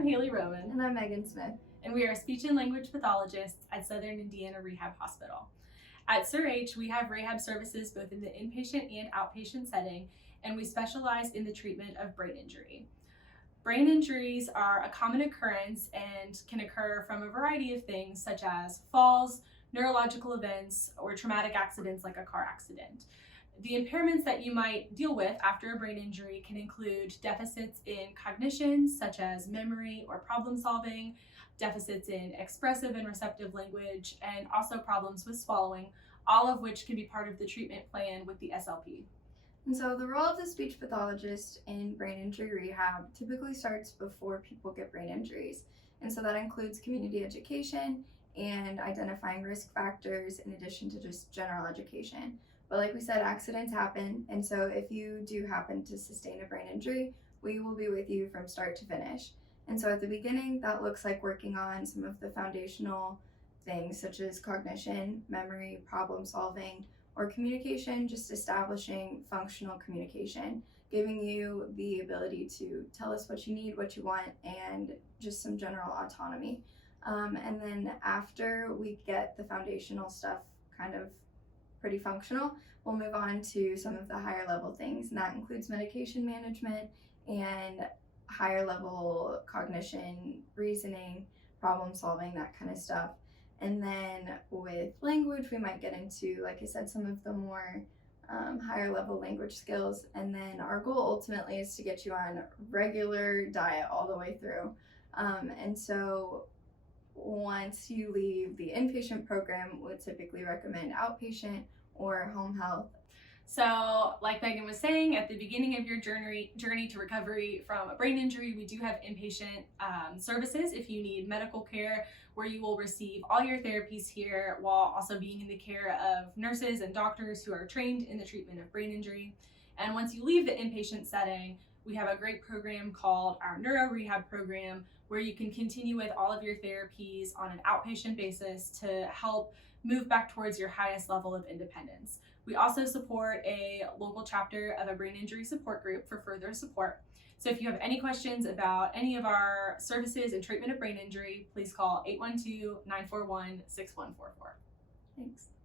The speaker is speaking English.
I'm Haley Roman. And I'm Megan Smith. And we are speech and language pathologists at Southern Indiana Rehab Hospital. At SIR-H, we have rehab services both in the inpatient and outpatient setting, and we specialize in the treatment of brain injury. Brain injuries are a common occurrence and can occur from a variety of things such as falls, neurological events, or traumatic accidents like a car accident. The impairments that you might deal with after a brain injury can include deficits in cognition, such as memory or problem solving, deficits in expressive and receptive language, and also problems with swallowing, all of which can be part of the treatment plan with the SLP. And so the role of the speech pathologist in brain injury rehab typically starts before people get brain injuries. And so that includes community education and identifying risk factors in addition to just general education. But like we said, accidents happen. And so if you do happen to sustain a brain injury, we will be with you from start to finish. And so at the beginning, that looks like working on some of the foundational things such as cognition, memory, problem solving, or communication, just establishing functional communication, giving you the ability to tell us what you need, what you want, and just some general autonomy. And then after we get the foundational stuff kind of pretty functional, we'll move on to some of the higher level things, and that includes medication management and higher level cognition, reasoning, problem solving, that kind of stuff. And then with language, we might get into, like I said, some of the more higher level language skills. And then our goal ultimately is to get you on regular diet all the way through. And so once you leave the inpatient program, we'll typically recommend outpatient or home health. So, like Megan was saying, at the beginning of your journey to recovery from a brain injury, we do have inpatient services if you need medical care, where you will receive all your therapies here while also being in the care of nurses and doctors who are trained in the treatment of brain injury. And once you leave the inpatient setting, we have a great program called our Neuro Rehab program, where you can continue with all of your therapies on an outpatient basis to help move back towards your highest level of independence. We also support a local chapter of a brain injury support group for further support. So if you have any questions about any of our services and treatment of brain injury, please call 812-941-6144. Thanks.